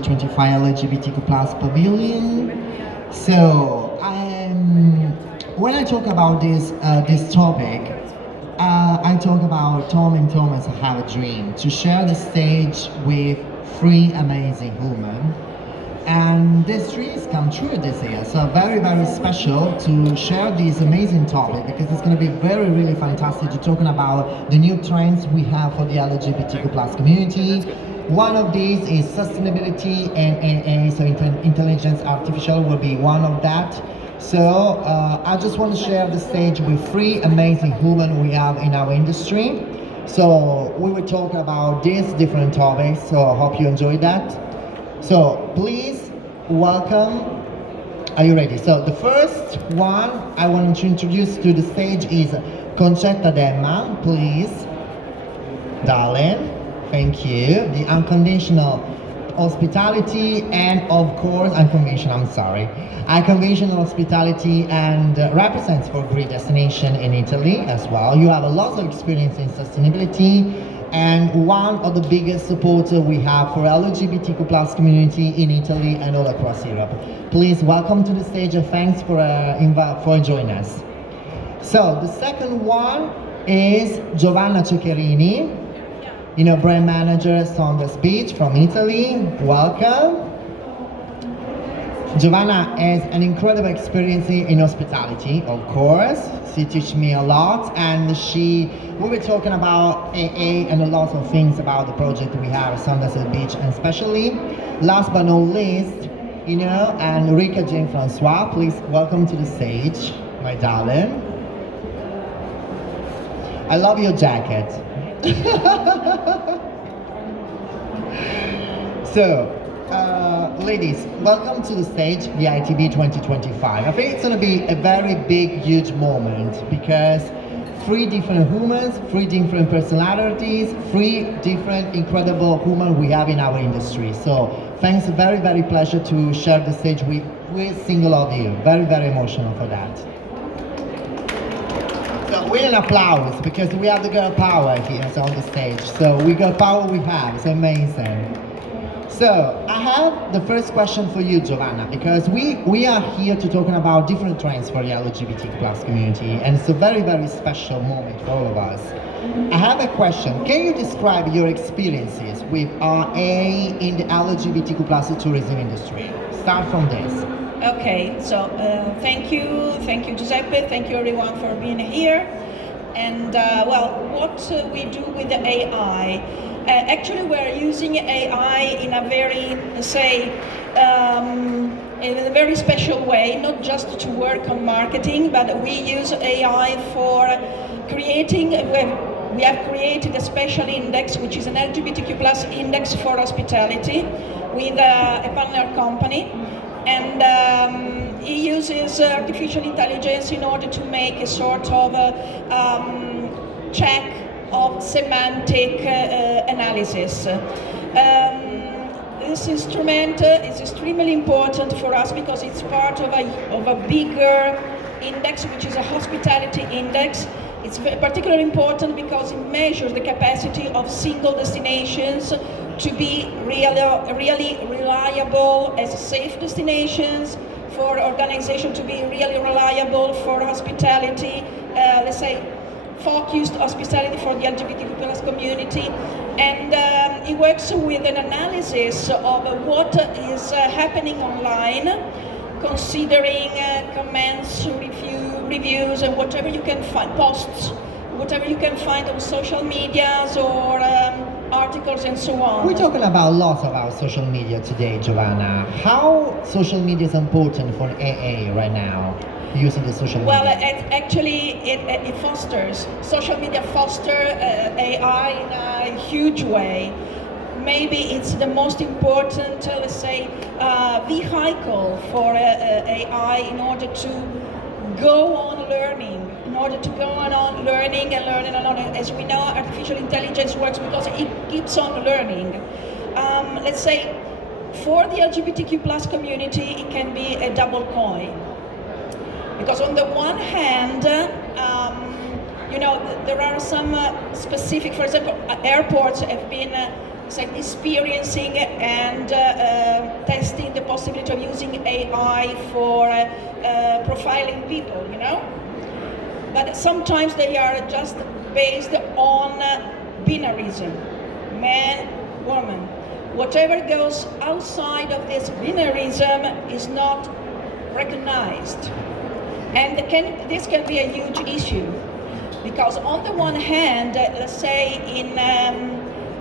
2025 LGBTQ plus pavilion. So when I talk about this topic, I talk about Tom and Thomas have a dream to share the stage with three amazing women. And this dreams come true this year, so very, very special to share this amazing topic because it's going to be very, really fantastic to talking about the new trends we have for the LGBTQ plus community. One of these is sustainability and so intelligence artificial will be one of that. So I just want to share the stage with three amazing women we have in our industry. So we will talk about these different topics, so I hope you enjoy that. So please welcome. Are you ready? So the first one I want to introduce to the stage is Concetta Demma, please. Darling, thank you. The unconditional hospitality and of course unconventional hospitality and represents for great destination in Italy as well. You have a lot of experience in sustainability and one of the biggest supporters we have for LGBTQ plus community in Italy and all across Europe. Please welcome to the stage and thanks for joining us. So the second one is Giovanna Ceccherini, brand manager Saunders Beach from Italy. Welcome. Giovanna has an incredible experience in hospitality, of course. She teaches me a lot, and we were talking about AA and a lot of things about the project we have at Saunders Beach, and especially, last but not least, and Rika Jean-Francois, please welcome to the stage, my darling. I love your jacket. So, ladies, welcome to the stage, the ITB 2025. I think it's going to be a very big, huge moment because three different women, three different personalities, three different incredible women we have in our industry. So, thanks, very, very pleasure to share the stage with single of you. Very, very emotional for that. So, with an applause because we have the girl power here on the stage. So, we got power we have. It's amazing. So, I have the first question for you, Giovanna, because we are here to talking about different trends for the LGBT plus community, and it's a very, very special moment for all of us. I have a question. Can you describe your experiences with RA in the LGBTQ plus tourism industry? Start from this. Okay, so thank you Giuseppe, thank you everyone for being here. And what we do with the AI. Actually, we're using AI in a very, in a very special way, not just to work on marketing, but we use AI for creating, we have created a special index, which is an LGBTQ plus index for hospitality with a partner company. And it uses artificial intelligence in order to make a sort of check of semantic analysis. This instrument is extremely important for us because it's part of a bigger index, which is a hospitality index. It's particularly important because it measures the capacity of single destinations to be really reliable as safe destinations, for organization to be really reliable for hospitality, focused hospitality for the LGBTQ plus community, and it works with an analysis of what is happening online, considering comments, reviews, and whatever you can find, posts, whatever you can find on social medias or articles and so on. We're talking about lots about social media today, Giovanna. How social media is important for AA right now? Using the social media? Well, it fosters, social media foster AI in a huge way. Maybe it's the most important, vehicle for AI in order to go on learning, and learning. As we know, artificial intelligence works because it keeps on learning. For the LGBTQ plus community, it can be a double coin. Because on the one hand, there are some specific, for example, airports have been experiencing and possibility of using AI for profiling people, you know? But sometimes they are just based on binarism, man, woman. Whatever goes outside of this binarism is not recognized. And this can be a huge issue, because on the one hand, let's say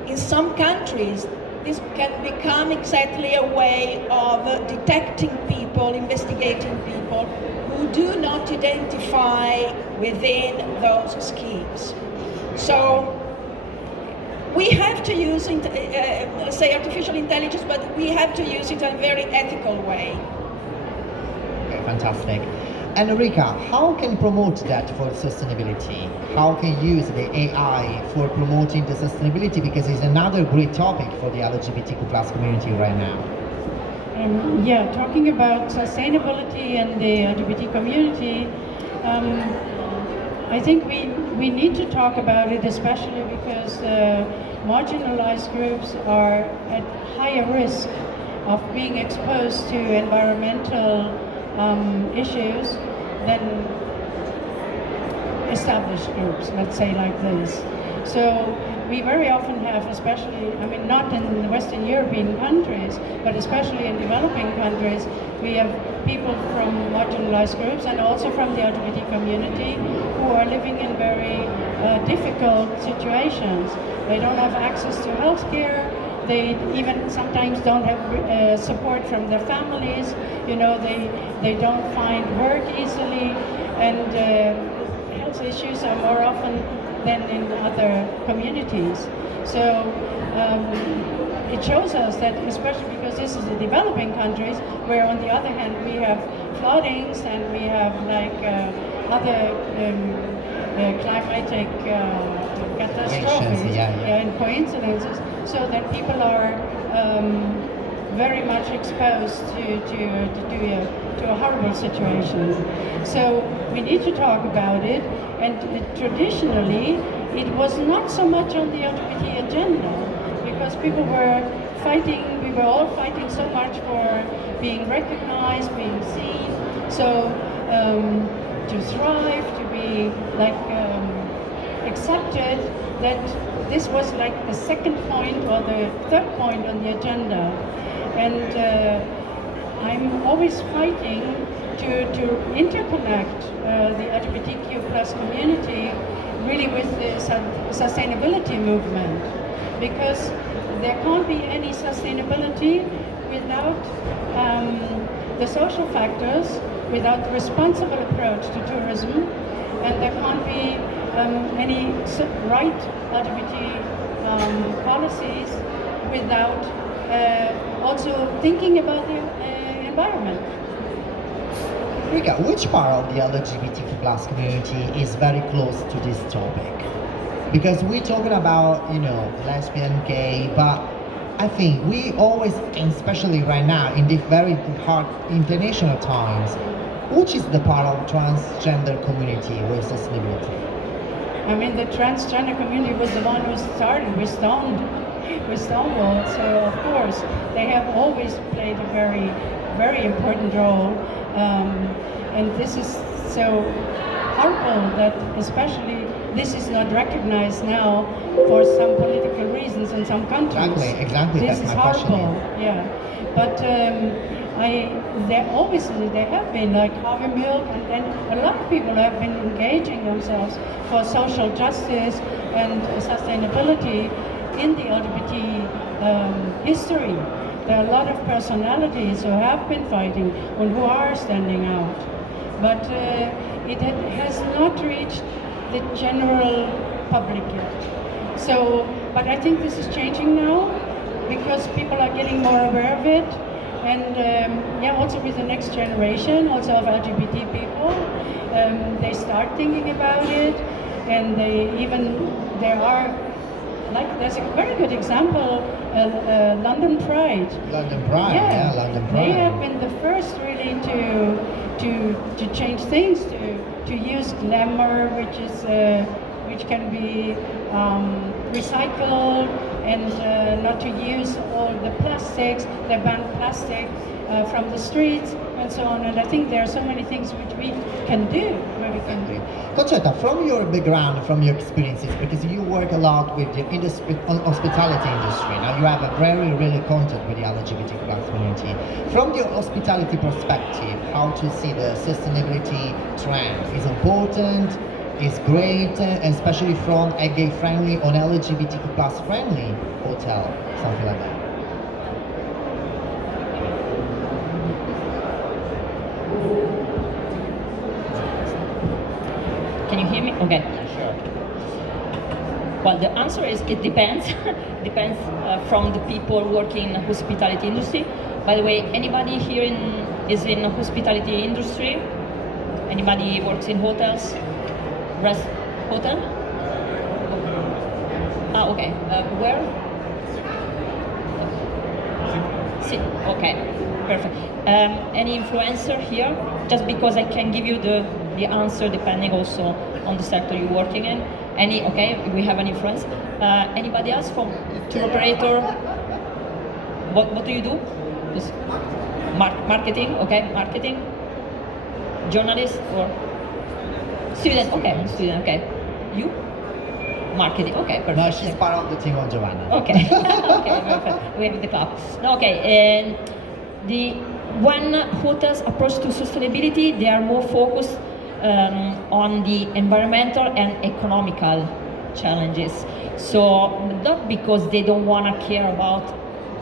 in some countries, this can become exactly a way of detecting people, investigating people who do not identify within those schemes. So we have to use, say, artificial intelligence, but we have to use it in a very ethical way. Okay, fantastic. And Enrica, how can promote that for sustainability? How can use the AI for promoting the sustainability? Because it's another great topic for the LGBTQ plus community right now. Yeah, talking about sustainability and the LGBT community, I think we need to talk about it, especially because marginalized groups are at higher risk of being exposed to environmental issues than established groups, let's say like this. So we very often have, especially, I mean, not in the Western European countries, but especially in developing countries, we have people from marginalized groups and also from the LGBT community who are living in very difficult situations. They don't have access to healthcare. They even sometimes don't have support from their families. You know, they don't find work easily, and health issues are more often than in other communities. So it shows us that, especially because this is the developing countries, where on the other hand we have floodings and we have like other climatic catastrophes and coincidences, so that people are very much exposed to a horrible situation. So we need to talk about it, and traditionally it was not so much on the LGBT agenda, because people were fighting, we were all fighting so much for being recognized, being seen, so to thrive, to be like accepted, that this was like the second point or the third point on the agenda. And I'm always fighting to interconnect the LGBTQ plus community really with the sustainability movement, because there can't be any sustainability without the social factors, without the responsible approach to tourism, and there can't be any right LGBT policies without also thinking about the environment. Rika, which part of the LGBTQ plus community is very close to this topic? Because we're talking about, you know, lesbian, gay, but I think we always, and especially right now in the very hard international times, which is the part of transgender community with sustainability? I mean, the transgender community was the one who started with Stonewall, so of course they have always played a very, very important role, and this is so horrible that especially this is not recognized now for some political reasons in some countries. Exactly. This That's is my horrible. question. Yeah, but there have been like Harvey Milk, and a lot of people have been engaging themselves for social justice and sustainability in the LGBT history. There are a lot of personalities who have been fighting and who are standing out, but it has not reached the general public yet. So, but I think this is changing now, because people are getting more aware of it, and yeah, also with the next generation, also of LGBT people, they start thinking about it, and there are, like, there's a very good example, London Pride. London Pride, yeah, London Pride. They have been the first really to change things, to use glamour, which can be recycled, and not to use all the plastics. They ban plastic, from the streets and so on. And I think there are so many things which we can do, where we can do. Concetta, from your background, from your experiences, because you work a lot with the industry, hospitality industry, now you have a very really contact with the LGBTQ plus community. From your hospitality perspective, how to see the sustainability trend is important, is great, especially from a gay-friendly or LGBTQ plus friendly hotel, something like that. Can you hear me? Okay. Sure. Well, the answer is it depends. Depends from the people working in the hospitality industry. By the way, anybody here is in the hospitality industry? Anybody works in hotels? Hotel? Ah, okay. Where? Okay, perfect. Any influencer here? Just because I can give you the answer depending also on the sector you're working in. Okay, we have an influence. Anybody else from tour operator? What do you do? Just marketing, okay, marketing. Journalist or student? Okay, student, okay. You? Marketing, okay, perfect. No, she's part of the team of Giovanna. Okay, okay, perfect. We have the club. No, okay, and when hotels approach to sustainability, they are more focused on the environmental and economical challenges. So not because they don't want to care about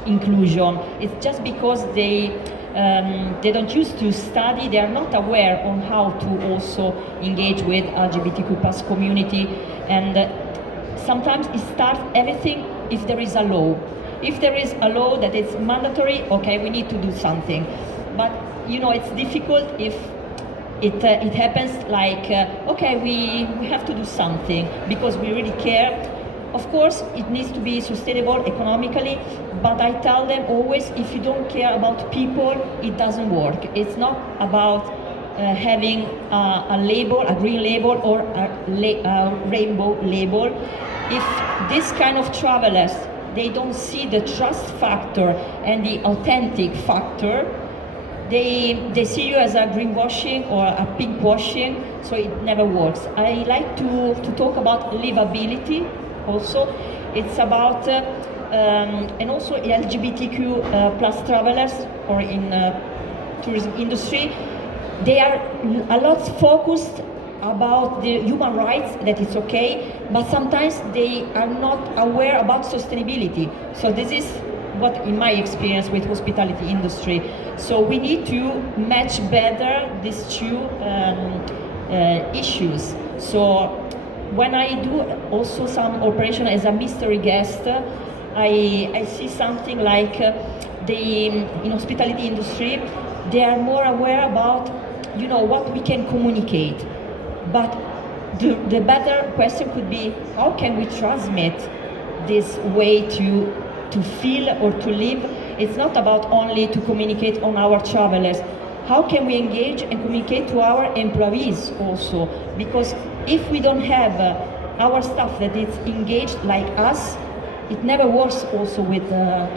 inclusion, it's just because they don't choose to study, they are not aware on how to also engage with LGBTQ plus community, and sometimes it starts everything if there is a law. If there is a law that is mandatory, okay, we need to do something. But you know, it's difficult if it happens like, okay, we have to do something because we really care. Of course, it needs to be sustainable economically, but I tell them always, if you don't care about people, it doesn't work. It's not about having a label, a green label, or a rainbow label. If this kind of travelers, they don't see the trust factor and the authentic factor, they see you as a greenwashing or a pinkwashing, so it never works. I like to talk about livability also. It's about, and also LGBTQ plus travelers or in tourism industry, they are a lot focused about the human rights, that it's okay, but sometimes they are not aware about sustainability. So this is what, in my experience with hospitality industry. So we need to match better these two issues. So when I do also some operation as a mystery guest, I see something like in hospitality industry, they are more aware about, you know, what we can communicate. But the better question could be, how can we transmit this way to feel or to live? It's not about only to communicate on our travelers. How can we engage and communicate to our employees also? Because if we don't have our staff that is engaged like us, it never works also with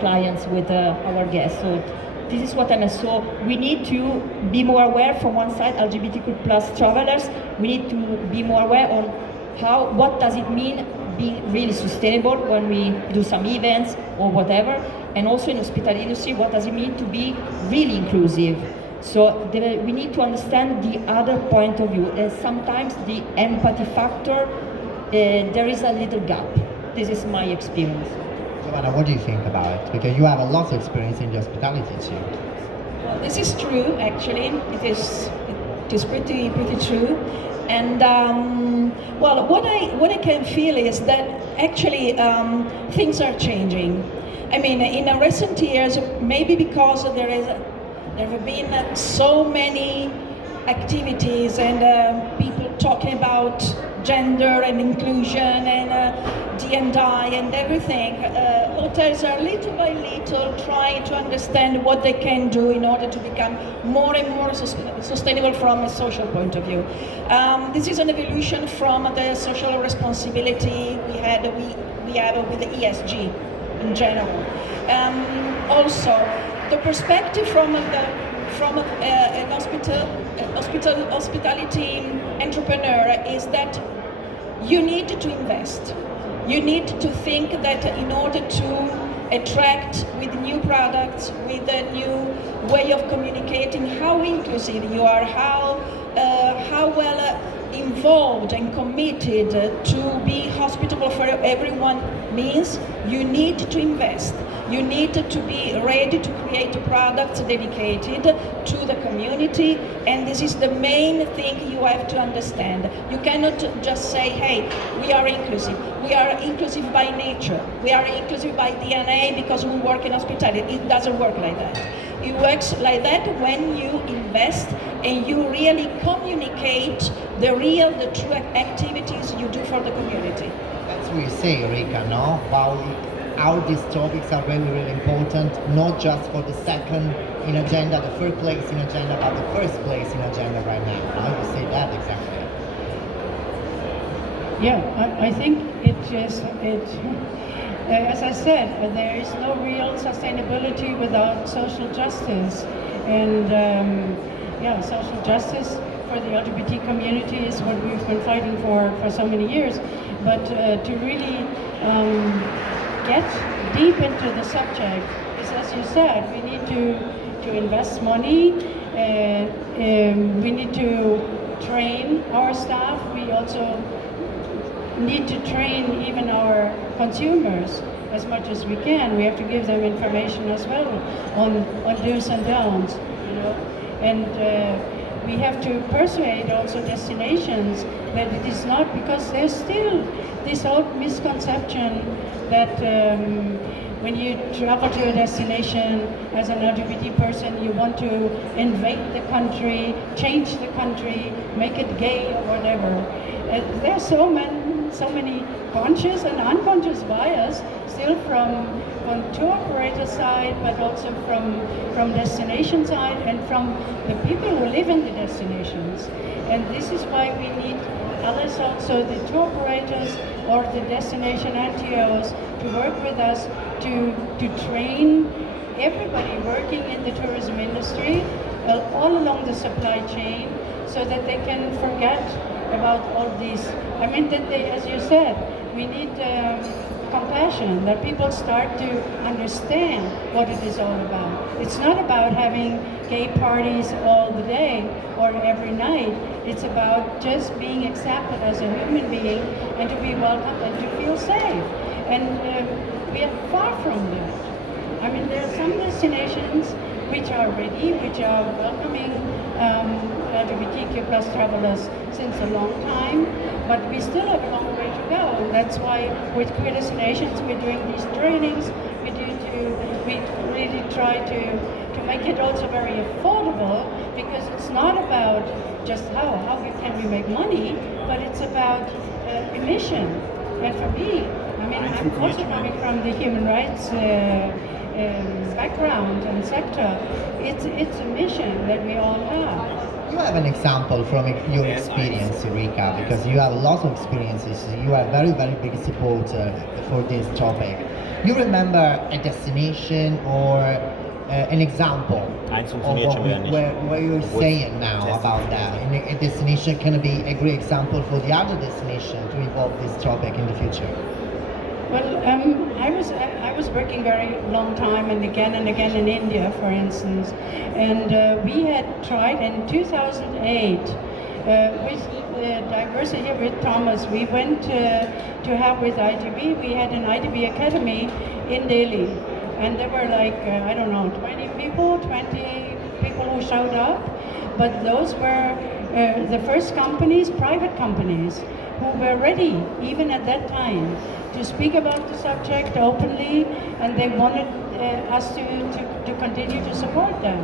clients, with our guests. So this is what I mean. So we need to be more aware from one side, LGBTQ plus travelers. We need to be more aware on what does it mean being really sustainable when we do some events or whatever. And also in hospitality industry, what does it mean to be really inclusive? So we need to understand the other point of view. Sometimes the empathy factor, there is a little gap. This is my experience. Giovanna, what do you think about it? Because you have a lot of experience in the hospitality too. Well, this is true, actually. It is pretty true. And well, what I can feel is that actually things are changing. I mean, in recent years, maybe because there have been so many activities and people talking about gender and inclusion and D&I and everything, hotels are little by little trying to understand what they can do in order to become more and more sustainable from a social point of view. This is an evolution from the social responsibility we have with the ESG in general. Also, the perspective from an hospitality entrepreneur is that you need to invest. You need to think that in order to attract with new products, with a new way of communicating, how inclusive you are, how well involved and committed to be hospitable for everyone means you need to invest. You need to be ready to create products dedicated to the community, and this is the main thing you have to understand. You cannot just say, hey, we are inclusive. We are inclusive by nature. We are inclusive by DNA because we work in hospitality. It doesn't work like that. It works like that when you invest and you really communicate the true activities you do for the community. That's what you say, Rika, no? About how these topics are really, really important, not just for the second in agenda, the third place in agenda, but the first place in agenda right now. No? You say that exactly. Yeah, I think as I said, there is no real sustainability without social justice. And social justice for the LGBT community is what we've been fighting for so many years. But to really get deep into the subject is, as you said, we need to invest money, we need to train our staff, we also need to train even our consumers as much as we can. We have to give them information as well on do's and don'ts, you know. And we have to persuade also destinations that it is not, because there's still this old misconception that when you travel to a destination as an LGBT person, you want to invade the country, change the country, make it gay or whatever. There's so many conscious and unconscious bias still from tour operator side, but also from destination side and from the people who live in the destinations. And this is why we need others, also the tour operators or the destination NTOs, to work with us to train everybody working in the tourism industry all along the supply chain, so that they can forget about all these. I mean, that they, as you said, we need compassion, that people start to understand what it is all about. It's not about having gay parties all the day or every night. It's about just being accepted as a human being and to be welcomed and to feel safe. And we are far from that. I mean, there are some destinations which are ready, which are welcoming LGBTQ plus travelers since a long time, but we still have a long way to go. That's why with Queer Destinations we're doing these trainings. We really try to make it also very affordable, because it's not about just how can we make money, but it's about emission. And for me, I mean, I'm also coming from the human rights background and sector. It's a mission that we all have. You have an example from your experience, Rika, because you have a lot of experiences. You are very, very big supporter for this topic. You remember a destination or an example of where you're saying now about that? And a destination can be a great example for the other destination to involve this topic in the future. Well, I was working very long time and again in India, for instance, and we had tried in 2008 with diversity with Thomas. We went to have with ITB. We had an ITB Academy in Delhi, and there were like I don't know, 20 people who showed up, but those were the first companies, private companies, who were ready even at that time to speak about the subject openly, and they wanted us to continue to support them.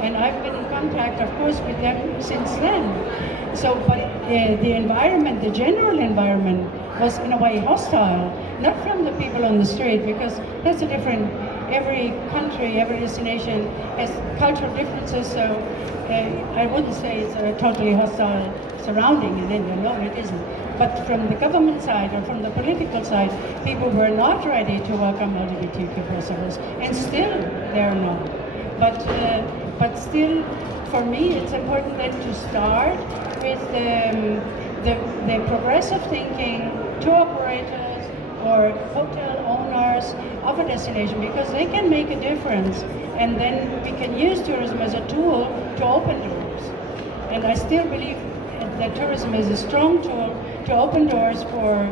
And I've been in contact, of course, with them since then. So, but the environment, the general environment, was in a way hostile, not from the people on the street, because that's a different, every country, every destination has cultural differences, so I wouldn't say it's a totally hostile surrounding in India, no, it isn't. But from the government side or from the political side, people were not ready to welcome LGBTQ persons, and still they're not. but still, for me, it's important then to start with the progressive thinking tour operators or hotel owners of a destination, because they can make a difference, and then we can use tourism as a tool to open doors. And I still believe that tourism is a strong tool to open doors for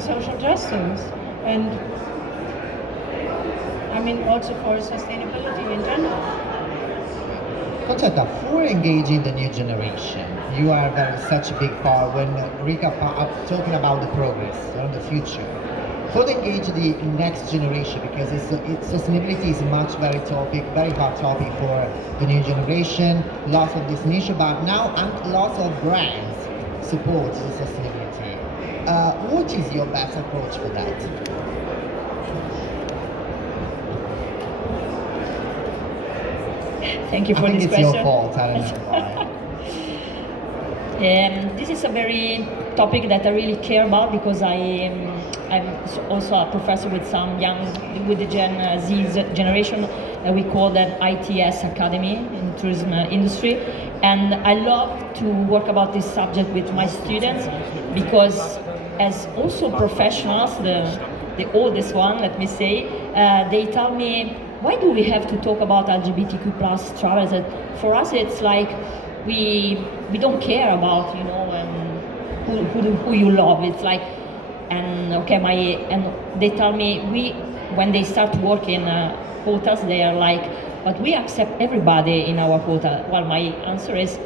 social justice, and I mean also for sustainability in general. Concetta, for engaging the new generation, you are such a big part when Rika talking about the progress and the future. How to engage the next generation, because sustainability is much very hot topic for the new generation. Lots of this niche, but now lots of brands support the sustainability. What is your best approach for that? Thank you for I think this it's question. your fault. I don't know why. This is a very topic that I really care about, because I'm also a professor with some young, with the Gen Z generation. We call that ITS Academy in tourism industry, and I love to work about this subject with my students, because as also professionals, the oldest one, let me say, they tell me, why do we have to talk about LGBTQ plus travel? That for us it's like we don't care about, you know, who you love. It's like, and they tell me, when they start working hotels, they are like, but we accept everybody in our hotel. Well, my answer is,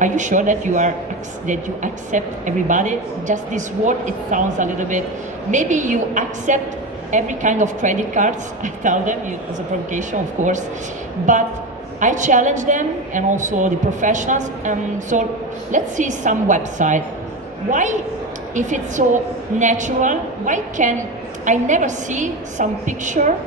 are you sure that you accept everybody? Just this word, it sounds a little bit, maybe you accept every kind of credit cards, I tell them, as a provocation, of course, but I challenge them, and also the professionals. So let's see some website. Why, if it's so natural, why can I never see some picture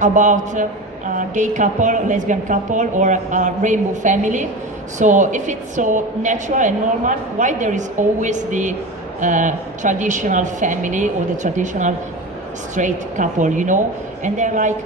about a gay couple, lesbian couple, or a rainbow family? So if it's so natural and normal, why there is always the traditional family or the traditional straight couple, you know? And they're like,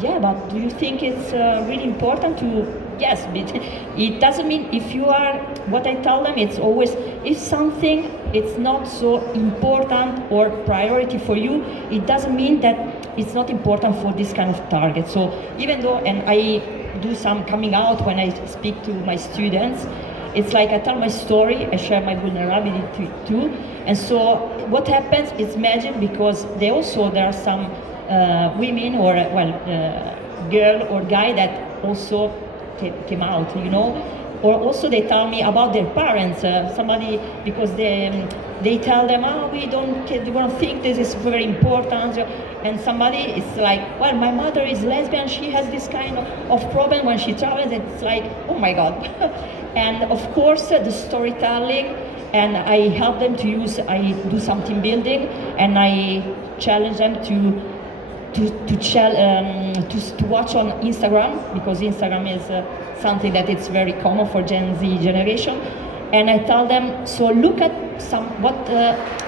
yeah, but do you think it's really important to? Yes, but it doesn't mean if you are, what I tell them, it's always, if something it's not so important or priority for you, it doesn't mean that it's not important for this kind of target. So even though, and I do some coming out when I speak to my students, it's like I tell my story, I share my vulnerability too, and so what happens is magic, because there are some women or girl or guy that also came out, you know, or also they tell me about their parents. Somebody, because they tell them, we don't think this is very important, and somebody is like, well, my mother is lesbian, she has this kind of problem when she travels. It's like, oh my God. And of course the storytelling, and I help them to use, I do some team building, and I challenge them to watch on Instagram, because Instagram is something that it's very common for Gen Z generation. And I tell them, so look at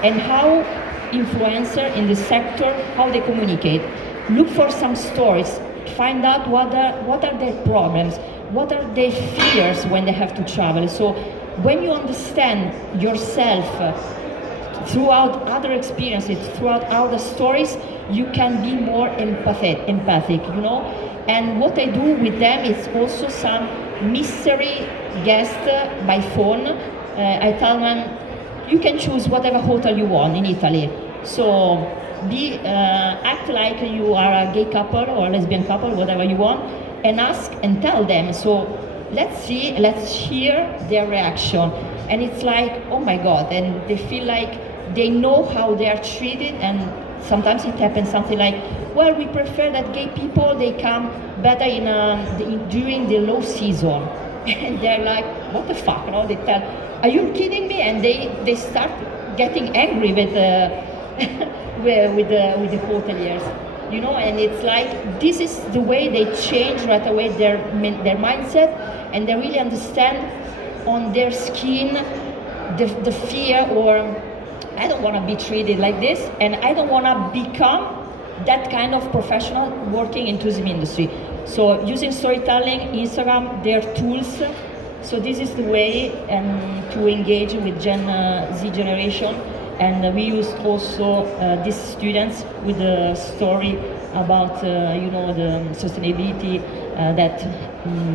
and how influencer in the sector, how they communicate. Look for some stories, find out what are their problems, what are their fears when they have to travel. So when you understand yourself throughout other experiences, throughout other stories, you can be more empathic, you know. And what I do with them is also some mystery guest by phone. I tell them, you can choose whatever hotel you want in Italy. So act like you are a gay couple or a lesbian couple, whatever you want, and ask and tell them. So let's hear their reaction. And it's like, oh my God, and they feel like they know how they are treated. And sometimes it happens something like, well, we prefer that gay people, they come better during the low season. And they're like, what the fuck? You know, they tell, are you kidding me? And they start getting angry with the hoteliers, you know. And it's like, this is the way they change right away their mindset, and they really understand on their skin the fear, or I don't want to be treated like this, and I don't want to become that kind of professional working in tourism industry. So using storytelling, Instagram, their tools. So this is the way to engage with Gen Z generation. And we used also these students with a story about the sustainability that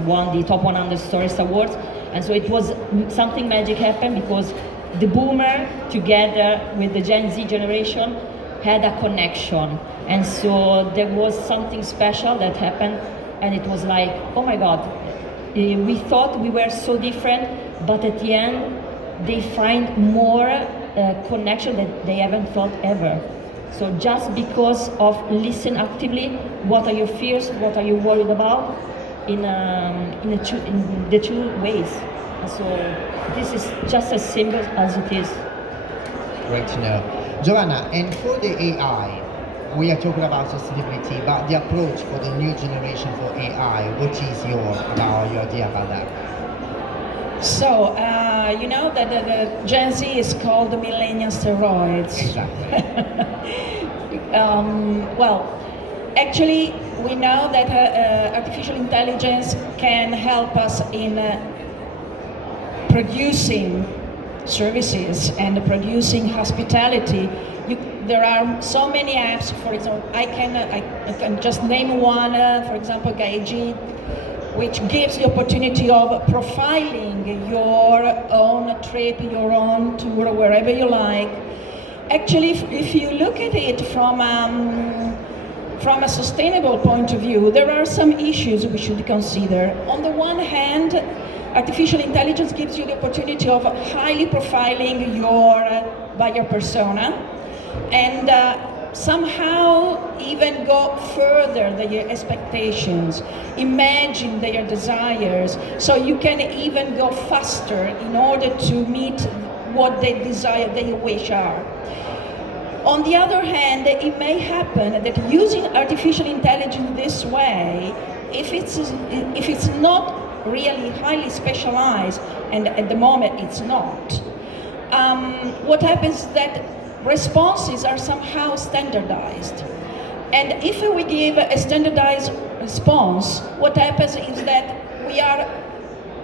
won the Top 100 Stories Awards. And so it was something magic happened because the boomer together with the Gen Z generation had a connection. And so there was something special that happened, and it was like, oh my God, we thought we were so different, but at the end they find more connection that they haven't thought ever. So just because of listen actively, what are your fears, what are you worried about, in the two ways. And so this is just as simple as it is. Great to know. Giovanna, and for the AI, we are talking about sustainability, but the approach for the new generation for AI, what is your idea about that? So, you know that the Gen Z is called the millennial steroids. Exactly. Well, actually, we know that artificial intelligence can help us in producing services and producing hospitality. There are so many apps. For example, I can just name one. For example, Gaiji, which gives the opportunity of profiling your own trip, your own tour, wherever you like. Actually, if you look at it from a sustainable point of view, there are some issues we should consider. On the one hand, artificial intelligence gives you the opportunity of highly profiling your buyer persona, and somehow even go further than your expectations, imagine their desires, so you can even go faster in order to meet what they desire, they wish are. On the other hand, it may happen that using artificial intelligence this way, if it's not really highly specialized, and at the moment it's not, what happens is that responses are somehow standardized. And if we give a standardized response, what happens is that we are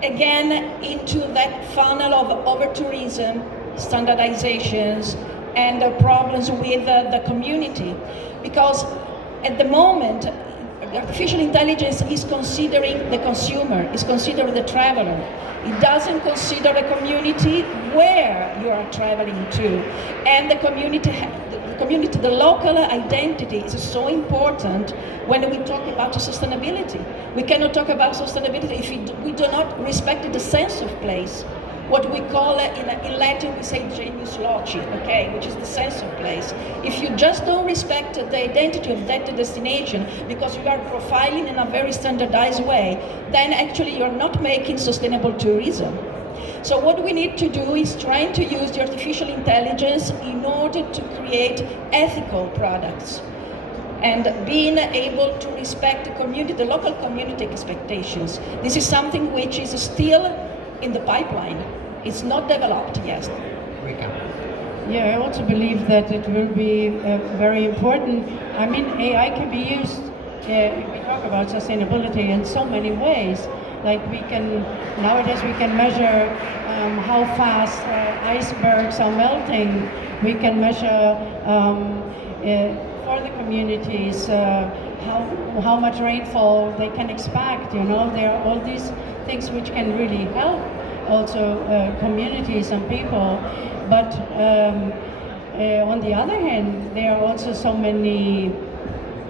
again into that funnel of over-tourism, standardizations, and problems with the community. Because at the moment, artificial intelligence is considering the consumer, is considering the traveler. It doesn't consider the community where you are traveling to. And the community, the local identity is so important when we talk about sustainability. We cannot talk about sustainability if we do not respect the sense of place. What we call in Latin, we say genius loci, okay, which is the sense of place. If you just don't respect the identity of that destination because you are profiling in a very standardized way, then actually you're not making sustainable tourism. So what we need to do is trying to use the artificial intelligence in order to create ethical products and being able to respect the community, the local community expectations. This is something which is still in the pipeline. It's not developed yet. Yeah, I also believe that it will be very important. I mean, AI can be used, we talk about sustainability in so many ways. Like nowadays we can measure how fast icebergs are melting. We can measure for the communities how much rainfall they can expect. You know, there are all these things which can really help also communities and people. But on the other hand, there are also so many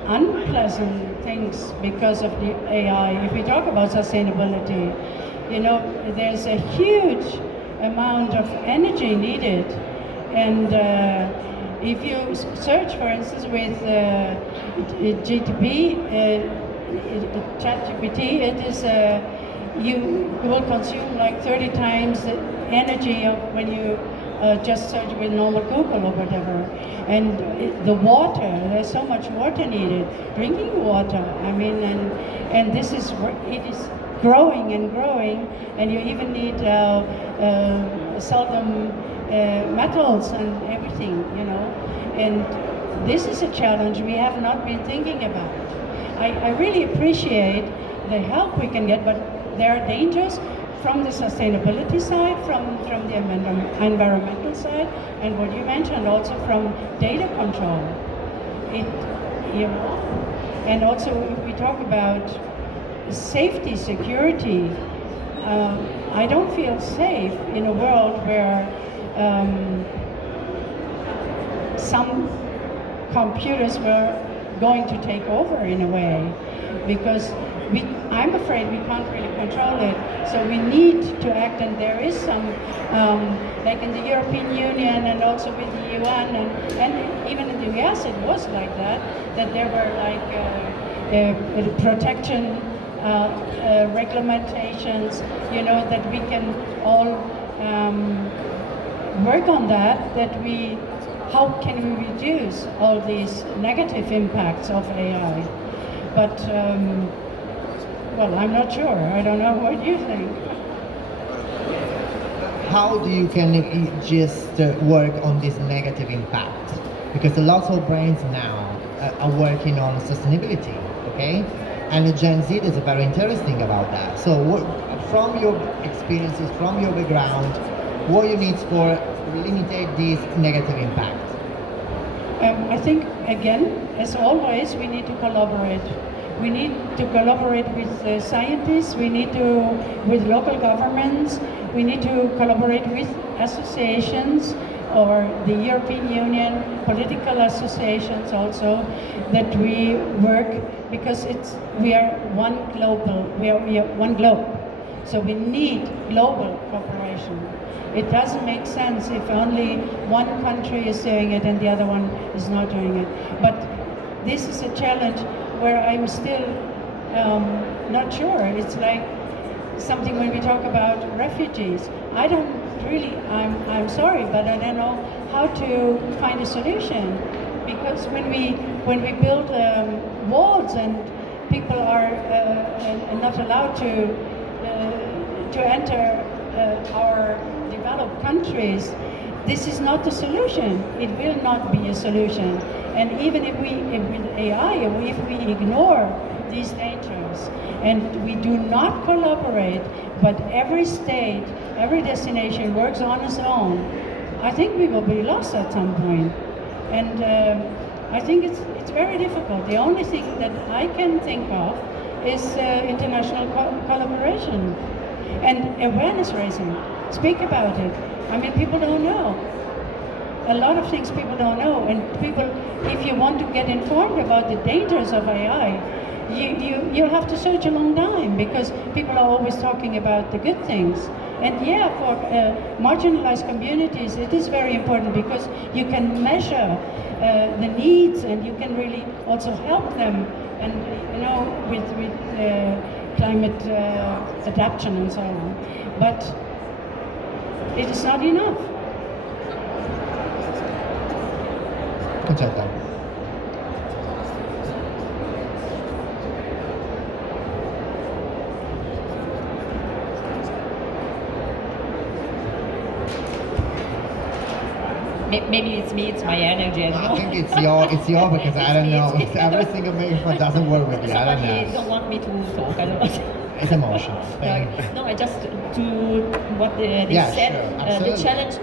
unpleasant things because of the AI. If we talk about sustainability, you know, there's a huge amount of energy needed. And if you search, for instance, with ChatGPT, it is you will consume like 30 times the energy of when you just search with normal Google or whatever. And the water, there's so much water needed, drinking water. I mean, and it is growing and growing, and you even need seldom metals and everything, you know. And this is a challenge we have not been thinking about. I really appreciate the help we can get, but there are dangers from the sustainability side, from the environmental side, and what you mentioned also from data control. And also we talk about safety, security. I don't feel safe in a world where some computers were going to take over in a way, because I'm afraid we can't really control it. So we need to act, and there is some, like in the European Union and also with the UN and even in the US it was like that there were like protection regulations, that we can all work on that how can we reduce all these negative impacts of AI? But, well, I'm not sure. I don't know what you think. How do you can just work on this negative impact? Because a lot of brands now are working on sustainability, okay? And the Gen Z is very interesting about that. So from your experiences, from your background, what you need for limitate this negative impact? I think, again, as always, we need to collaborate. We need to collaborate with scientists, with local governments, we need to collaborate with associations or the European Union, political associations also, that we work, because we are one globe. So we need global cooperation. It doesn't make sense if only one country is doing it and the other one is not doing it. But this is a challenge where I'm still not sure. It's like something when we talk about refugees. I'm sorry, but I don't know how to find a solution. Because when we build walls and people are not allowed to enter our developed countries, this is not the solution. It will not be a solution. And even if with AI, if we ignore these dangers and we do not collaborate, but every state, every destination works on its own, I think we will be lost at some point. And I think it's very difficult. The only thing that I can think of is international collaboration and awareness raising. Speak about it. I mean, people don't know. A lot of things people don't know, and people, if you want to get informed about the dangers of AI, you'll have to search a long time, because people are always talking about the good things. And yeah, for marginalized communities, it is very important, because you can measure the needs and you can really also help them, and with climate adaptation and so on. But it is not enough. Concetta. Maybe it's me, it's my energy. I don't know. I think it's your because I don't know. It's Every single microphone doesn't work with you. I don't Somebody know. don't want me to talk. I don't know. It's emotion. No, I just to what they Yeah, said. sure, The challenge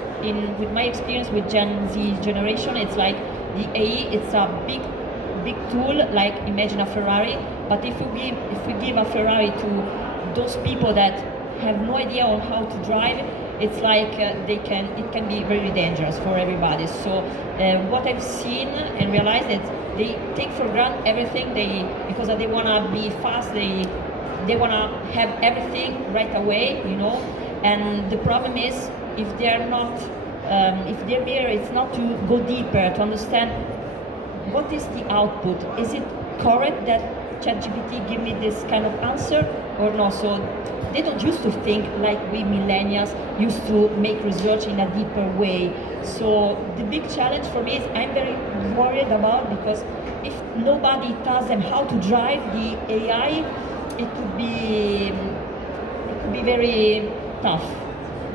with my experience with Gen Z generation, it's like the AI. It's a big tool. Like imagine a Ferrari, but if we give a Ferrari to those people that have no idea on how to drive, it's like it can be very dangerous for everybody. So what I've seen and realized that they take for granted everything because they wanna be fast. They wanna have everything right away, And the problem is if they're not, if their beer is not to go deeper to understand what is the output. Is it correct that ChatGPT give me this kind of answer or not? So they don't used to think like we millennials used to make research in a deeper way. So the big challenge for me is I'm very worried about, because if nobody tells them how to drive the AI, it could be very tough.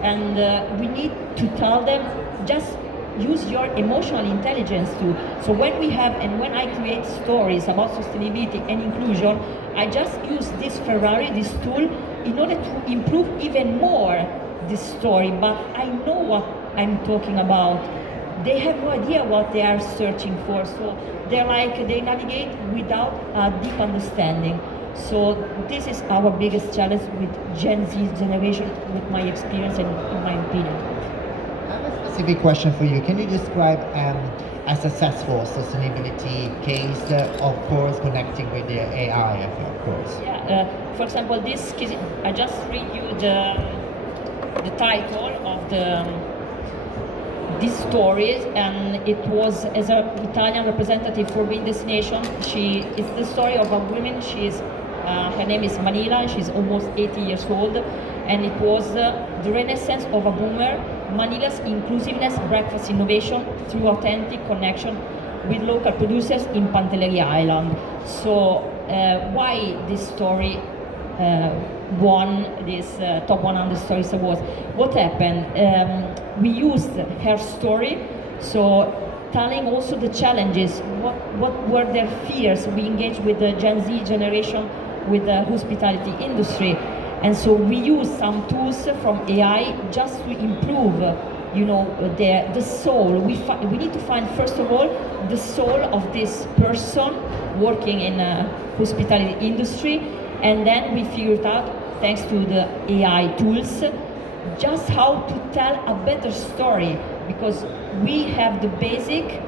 And we need to tell them just use your emotional intelligence too. So when we have, and when I create stories about sustainability and inclusion, I just use this Ferrari, this tool, in order to improve even more this story, but I know what I'm talking about. They have no idea what they are searching for, so they navigate without a deep understanding. So this is our biggest challenge with Gen Z generation, with my experience and in my opinion. I have a specific question for you. Can you describe a successful sustainability case, of course, connecting with the AI, of course? Yeah, for example, this case, I just read you the title of these stories, and it was as an Italian representative for Green Destination. It's the story of a woman. Her name is Manila. She's almost 80 years old, and it was the renaissance of a boomer. Manila's inclusiveness, breakfast innovation through authentic connection with local producers in Pantelleria Island. So why this story won this Top 100 Stories Awards? What happened? We used her story, so telling also the challenges, what were their fears. We engaged with the Gen Z generation, with the hospitality industry, and so we use some tools from AI just to improve, the soul. We need to find, first of all, the soul of this person working in a hospitality industry, and then we figured out, thanks to the AI tools, just how to tell a better story, because we have the basic,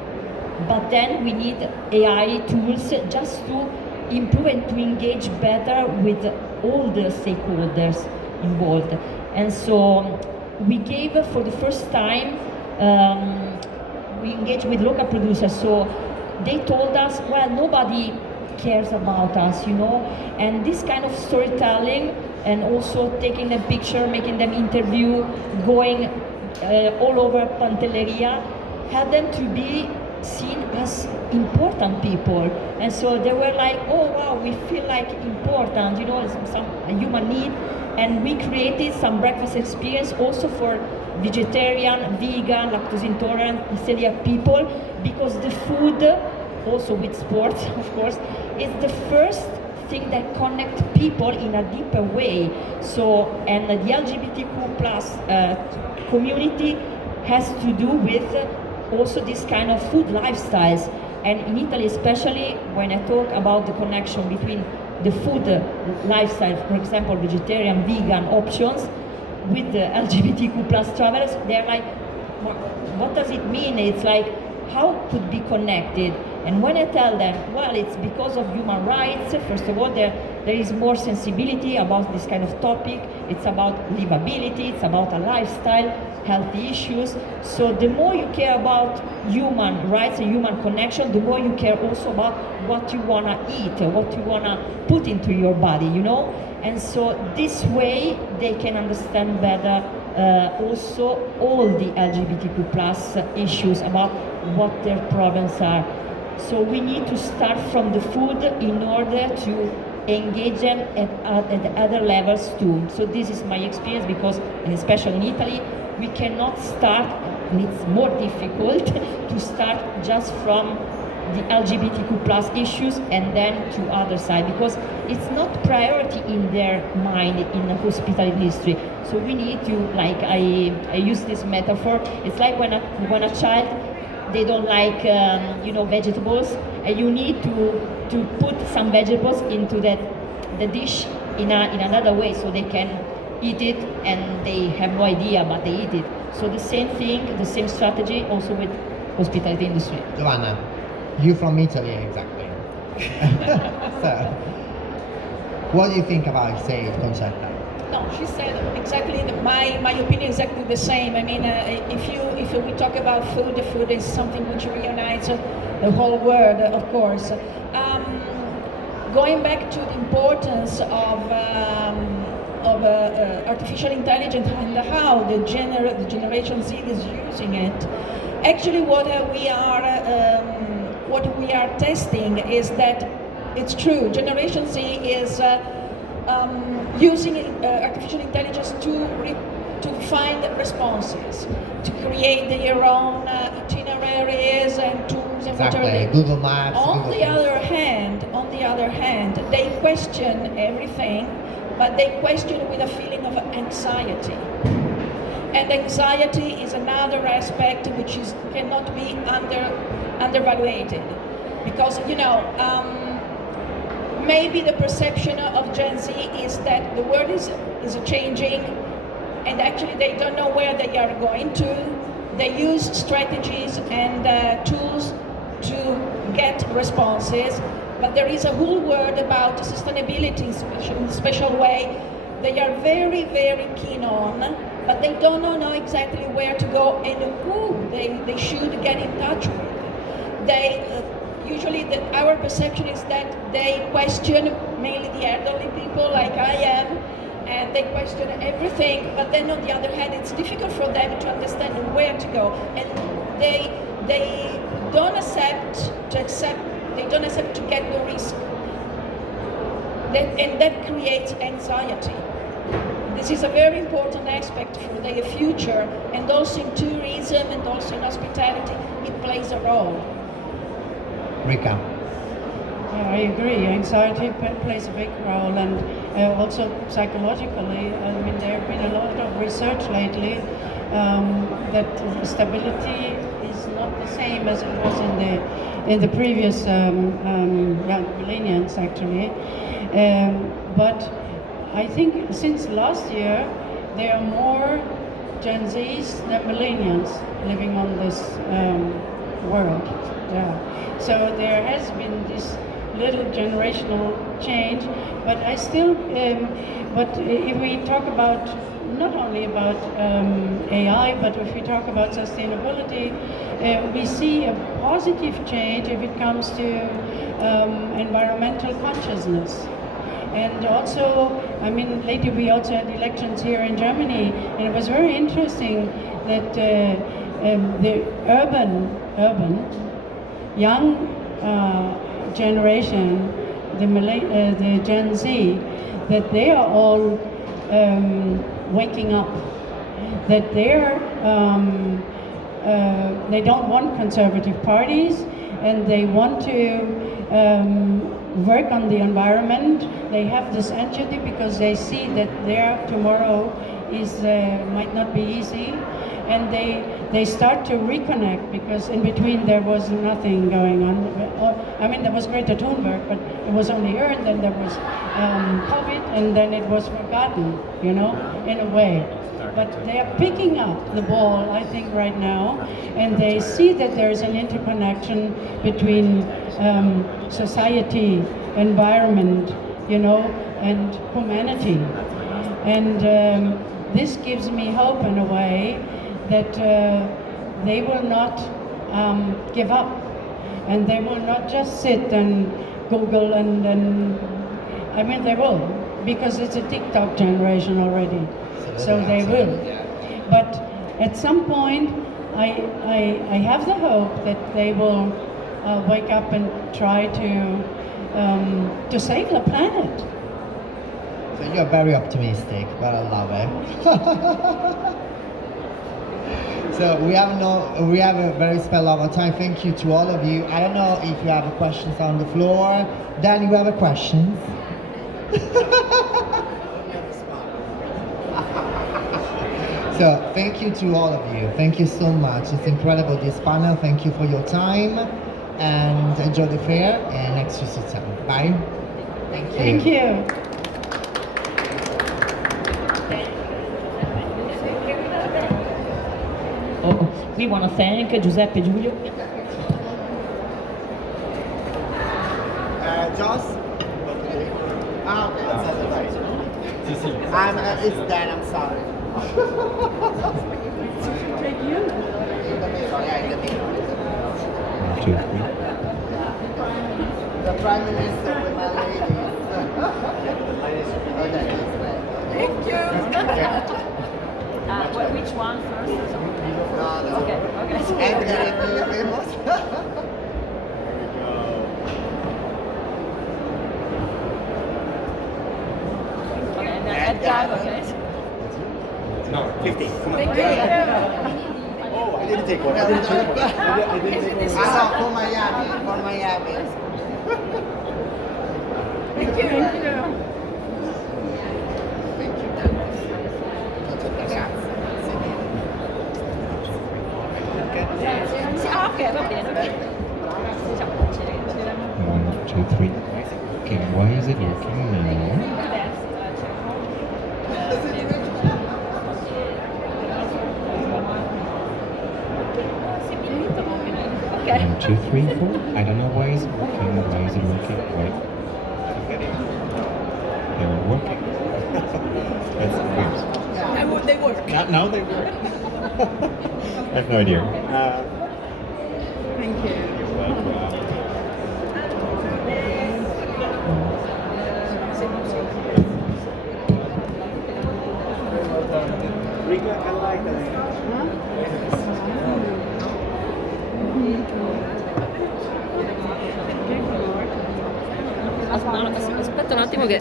but then we need AI tools just to improve and to engage better with all the stakeholders involved. And so we gave, for the first time, we engaged with local producers. So they told us, well, nobody cares about us, and this kind of storytelling, and also taking a picture, making them interview, going all over Pantelleria, had them to be seen as important people. And so they were like, oh wow, we feel like important, a human need. And we created some breakfast experience also for vegetarian, vegan, lactose intolerant, celiac people, because the food, also with sports, of course, is the first thing that connect people in a deeper way. So, and the LGBTQ plus community has to do with also this kind of food lifestyles. And in Italy, especially, when I talk about the connection between the food lifestyle, for example, vegetarian, vegan options, with the LGBTQ plus travelers, they're like, what does it mean? It's like, how could be connected? And when I tell them, well, it's because of human rights, first of all, there is more sensibility about this kind of topic. It's about livability, it's about a lifestyle, healthy issues. So the more you care about human rights and human connection, the more you care also about what you want to eat, what you want to put into your body, And so this way they can understand better also all the LGBTQ plus issues, about what their problems are. So we need to start from the food in order to engage them at other levels too. So this is my experience, because, especially in Italy, we cannot start, and it's more difficult to start just from the LGBTQ plus issues and then to other side, because it's not priority in their mind in the hospitality industry. So we need to, like I use this metaphor, it's like when a child, they don't like vegetables, and you need to put some vegetables into the dish in another way, so they can eat it, and they have no idea, but they eat it. So the same thing, the same strategy also with hospitality industry. Giovanna, you from Italy, exactly. So, what do you think about Concetta? No, she said exactly my opinion is exactly the same. I mean, if we talk about food, the food is something which reunites the whole world, of course. Going back to the importance of artificial intelligence and how the Generation Z is using it. Actually, what we are testing is that it's true. Generation Z is using artificial intelligence to to find responses, to create their own itineraries and tools and whatever. Exactly. Google Maps. On Google the other hand, they question everything, but they question with a feeling of anxiety. And anxiety is another aspect which cannot be undervaluated, because maybe the perception of Gen Z is that the world is changing, and actually they don't know where they are going to. They use strategies and tools to get responses, but there is a whole world about sustainability in a special way they are very, very keen on, but they don't know exactly where to go and who they should get in touch with. Usually our perception is that they question mainly the elderly people like I am, and they question everything, but then on the other hand it's difficult for them to understand where to go, and they don't accept to get the risk, and that creates anxiety. This is a very important aspect for their future, and also in tourism and also in hospitality it plays a role. Rika. I agree. Anxiety plays a big role, and also psychologically. I mean, there have been a lot of research lately that stability is not the same as it was in the previous millenniums, actually. But I think since last year there are more Gen Zs than millennials living on this world. Yeah. So there has been this little generational change, but I still, but if we talk about, not only about AI, but if we talk about sustainability, we see a positive change if it comes to environmental consciousness. And also, I mean, lately we also had elections here in Germany, and it was very interesting that the urban young generation, the Gen Z, that they are all waking up, that they don't want conservative parties, and they want to work on the environment. They have this energy because they see that their tomorrow might not be easy, and they start to reconnect, because in between there was nothing going on. I mean, there was Greta Thunberg, but it was only her, and then there was COVID, and then it was forgotten, in a way. But they are picking up the ball, I think, right now, and they see that there is an interconnection between society, environment, and humanity. And this gives me hope in a way that they will not give up, and they will not just sit and Google and I mean, they will, because it's a TikTok generation already. So they will. But at some point, I have the hope that they will wake up and try to save the planet. So you're very optimistic, but I love it. So we have a very spell of time. Thank you to all of you. I don't know if you have questions on the floor. Dan, you have a question? So thank you to all of you. Thank you so much. It's incredible, this panel. Thank you for your time, and enjoy the fair and next Tuesday. Bye. Thank you. Thank you. Oh, we want to thank Giuseppe Giulio. Joss? Okay. It's Dan, I'm sorry. Take you. In the middle, yeah, in the middle. 2, 3. The Prime Minister with my ladies. Okay, Thank you. Which one first? no. Okay. And famous. Okay, and then Edgar, okay. No, 50. Thank you. Oh, I didn't take one. I didn't take one. I didn't take one. For Miami, for Miami. Thank you. Ok, va bene. One, two, three. Okay, why is it working now? Ok. 1, 2, 3, 4. I don't know why is it working. Why is it working? Why? They're working. That's weird. They work. Now they work. I have no idea. Thank you. You're welcome. Aspetta un attimo che